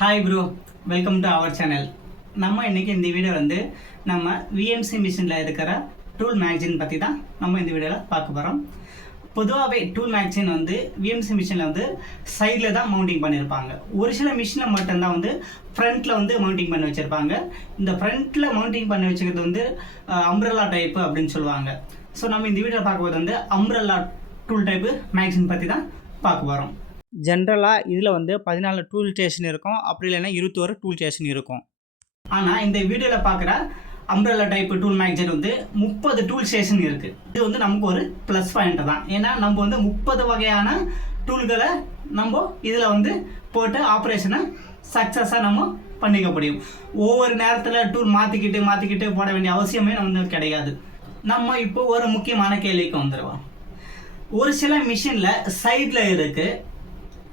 Hi bro, welcome to our channel. நம்ம இன்றைக்கி இந்த வீடியோ நம்ம விஎம்சி மிஷினில் இருக்கிற டூல் மேக்சின் பற்றி தான் நம்ம இந்த வீடியோவில் பார்க்க போகிறோம். பொதுவாகவே டூல் மேக்சின் விஎம்சி மிஷினில் சைடில் தான் மவுண்டிங் பண்ணியிருப்பாங்க. ஒரு சில மிஷினில் மட்டும்தான் ஃப்ரண்ட்டில் மவுண்டிங் பண்ணி வச்சுருப்பாங்க. இந்த ஃப்ரண்ட்டில் மவுண்டிங் பண்ணி வச்சுக்கிறது அம்ப்ரெல்லா டைப்பு அப்படின்னு சொல்லுவாங்க. ஸோ நம்ம இந்த வீடியோவில் பார்க்கும்போது அம்ப்ரெல்லா டூல் டைப்பு மேக்சின் பற்றி தான் பார்க்க போகிறோம். ஜென்ரலாக இதில் 14 டூல் ஸ்டேஷன் இருக்கும், அப்படி இல்லைன்னா 21 டூல் ஸ்டேஷன் இருக்கும். ஆனால் இந்த வீடியோவில் பார்க்குற umbrella type tool மேக்சின் 30 tool station இருக்குது. இது நமக்கு ஒரு ப்ளஸ் பாயிண்ட் தான். ஏன்னா நம்ம 30 வகையான டூல்களை நம்ம இதில் போட்டு ஆப்ரேஷனை சக்ஸஸாக நம்ம பண்ணிக்க முடியும். ஒவ்வொரு நேரத்தில் டூல் மாற்றிக்கிட்டு போட வேண்டிய அவசியமே கிடையாது. நம்ம இப்போ ஒரு முக்கியமான கேள்விக்கு வந்துடுவோம். ஒரு சில மிஷினில் சைடில் இருக்குது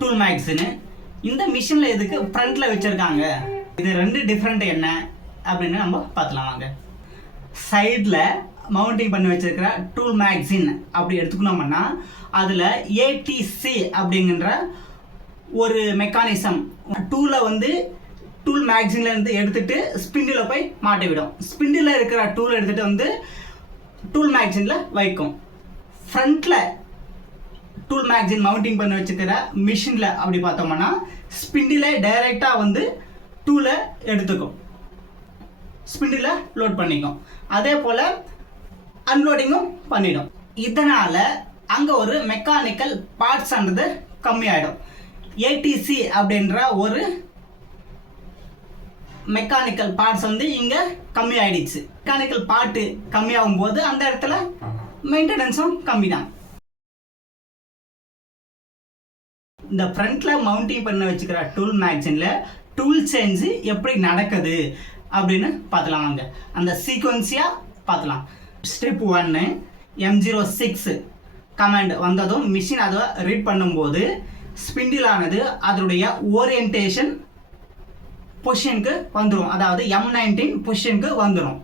டூல் மேக்சின், இந்த மிஷினில் எதுக்கு ஃப்ரண்ட்டில் வச்சுருக்காங்க? இது ரெண்டு டிஃப்ரெண்ட் என்ன அப்படின்னு நம்ம பார்த்துலாம் வாங்க. சைடில் மவுண்டிங் பண்ணி வச்சுருக்கிற டூல் மேக்சின் அப்படி எடுத்துக்கணும்னா அதில் ஏடிசி அப்படிங்கிற ஒரு மெக்கானிசம் டூலை டூல் மேக்சின்லேருந்து எடுத்துகிட்டு ஸ்பிண்டில் போய் மாட்டிவிடும். ஸ்பிண்டில் இருக்கிற டூல் எடுத்துகிட்டு டூல் மேக்சினில் வைக்கும். ஃப்ரண்ட்டில் டூல் மேக்சின் மவுண்டிங் பண்ணி வச்சுக்கிற மிஷினில் அப்படி பார்த்தோம்னா ஸ்பிண்டில் டைரெக்டாக டூலை எடுத்துக்கும், ஸ்பிண்டில் லோட் பண்ணிக்கும். அதே போல் அன்லோடிங்கும் பண்ணிடும். இதனால் அங்கே ஒரு மெக்கானிக்கல் பார்ட்ஸானது கம்மியாயிடும். ஏடிசி அப்படின்ற ஒரு மெக்கானிக்கல் பார்ட்ஸ் இங்கே கம்மியாயிடுச்சு. மெக்கானிக்கல் பார்ட்டு கம்மியாகும் போது அந்த இடத்துல மெயின்டெனன்ஸும் கம்மி தான். இந்த ஃப்ரண்ட்டில் மவுண்டிங் பண்ண வச்சுக்கிற டூல் மேக்சினில் டூல் சேஞ்சு எப்படி நடக்குது அப்படின்னு பார்த்துலாம் வாங்க. அந்த சீக்வன்ஸியாக பார்த்துலாம். ஸ்டெப் 1, M06 கமாண்ட் வந்ததும் மிஷின் அதை ரீட் பண்ணும்போது ஸ்பிண்டிலானது அதனுடைய ஓரியன்டேஷன் பொசிஷனுக்கு வந்துடும், அதாவது M19 பொசிஷனுக்கு வந்துடும்.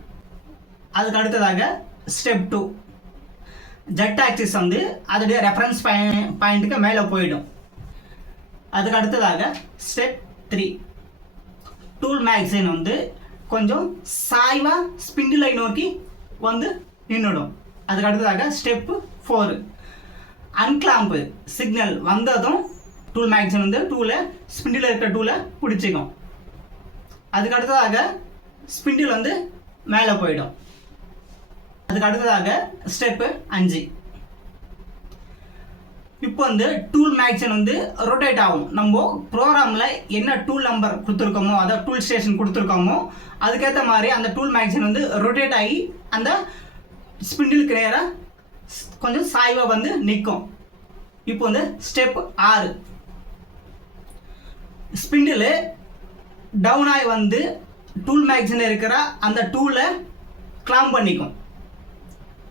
அதுக்கு அடுத்ததாக ஸ்டெப் 2, ஜெட் ஆக்சிஸ் அதோடைய ரெஃபரன்ஸ் பாயிண்ட்டுக்கு மேலே போயிடும். அதுக்கு அடுத்ததாக ஸ்டெப் 3, டூல் மேக்சின் கொஞ்சம் சாய்வாக ஸ்பிண்டிலை நோக்கி நின்றுடும். அதுக்கு அடுத்ததாக ஸ்டெப் 4, அன்கிளாம்பு சிக்னல் வந்ததும் டூல் மேக்சின் டூலை ஸ்பிண்டில் இருக்கிற டூலை பிடிச்சிக்கும். அதுக்கு அடுத்ததாக ஸ்பிண்டில் மேலே போயிடும். அதுக்கு அடுத்ததாக ஸ்டெப்பு 5, இப்போ டூல் மேக்சின் ரொட்டேட் ஆகும். நம்ம ப்ரோக்ராமில் என்ன டூல் நம்பர் கொடுத்துருக்கோமோ, அதாவது டூல் ஸ்டேஷன் கொடுத்துருக்கோமோ அதுக்கேற்ற மாதிரி அந்த டூல் மேக்சின் ரொட்டேட் ஆகி அந்த ஸ்பிண்டிலுக்கு நேராக கொஞ்சம் சாய்வாக நிற்கும். இப்போ ஸ்டெப் 6, ஸ்பிண்டில் டவுன் ஆகி டூல் மேக்சினில் இருக்கிற அந்த டூலை கிளாம்ப் பண்ணிக்கும்.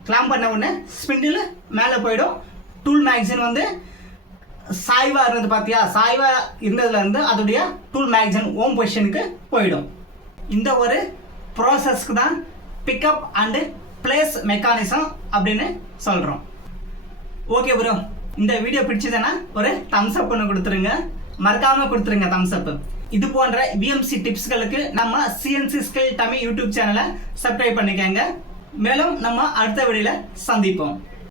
கிளாம்ப் பண்ண உடனே ஸ்பிண்டில் மேலே போயிடும். டூல் மேக்சின் சாய்வாக இருந்தது பார்த்தியா, சாய்வாக இருந்ததுலேருந்து அதோடைய டூல் மேக்சின் ஓம் பொசிஷனுக்கு போயிடும். இந்த ஒரு ப்ராசஸ்க்கு தான் பிக்கப் அண்டு பிளேஸ் மெக்கானிசம் அப்படின்னு சொல்கிறோம். ஓகே ப்ரோ, இந்த வீடியோ பிடிச்சதுன்னா ஒரு தம்ஸ் அப் ஒன்று கொடுத்துருங்க, மறக்காமல் கொடுத்துருங்க தம்ஸ் அப். இது போன்ற விஎம்சி டிப்ஸ்களுக்கு நம்ம சிஎன்சி ஸ்கில் தமிழ் யூடியூப் சேனலை சப்ஸ்கிரைப் பண்ணிக்கோங்க. மேலும் நம்ம அடுத்த வீடியோவில் சந்திப்போம்.